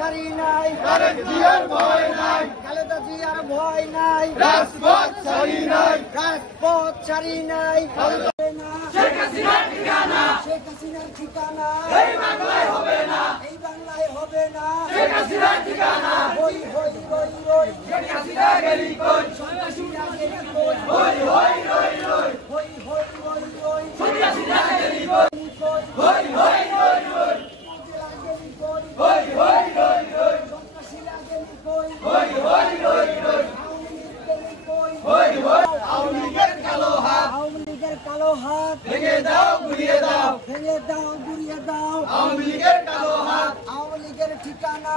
ছাড়ি নাই, তারেক জিয়ার ভয় নাই, খালেদা জিয়ার ভয় নাই, রাজপথ ছাড়ি নাই, রাজপথ ছাড়ি নাই। হবে না শেখ হাসিনার ঠিকানা শেখ হাসিনার ঠিকানা, এই বাংলায় হবে না, এই বাংলায় হবে না। শেখ হাসিনার ঠিকানা হই হই রই রই, শেখ হাসিনা গেলি কই, সন্ত্রাসীরা গেলি কই, হই হই রই রই, হই হই রই রই, শেখ হাসিনা গেলি কই, কই, হই হই রই রই, উপজেলা গেলি কই, হই হই রই রই, সন্ত্রাসীরা গেলি কই, হই হই রই রই, আওয়ামী লীগ গেলি কই, হই হই। আওয়ামী লীগের কালো হাত আওয়ামী লীগের কালো হাত, ভেঙে দাও গুড়িয়ে দাও, ভেঙে দাও গুড়িয়ে দাও। আওয়ামী লীগের কালো হাত আওয়ামী লীগের ঠিকানা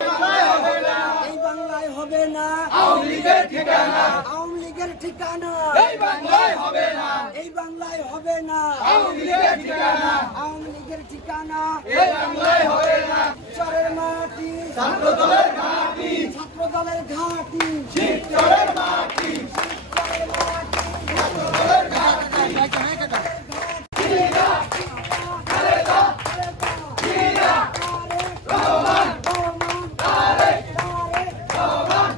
বাংলায় হবে না, এই বাংলায় হবে না। আওয়ামী লীগের ঠিকানা আওয়ামী লীগের ঠিকানা এই বাংলায় হবে না, এই বাংলায় হবে না। আওয়ামী লীগের ঠিকানা আওয়ামী লীগের ঠিকানা এই বাংলায় হবে না, চরের মাটি, ছাত্র দলের ঘাঁটি, ছাত্র দলের ঘাঁটি, শিবচরের মাটি, চরের মাটি, ছাত্র দলের ঘাঁটি, জিয়া, খালেদা, জিয়া, রহমান, তারেক রহমান,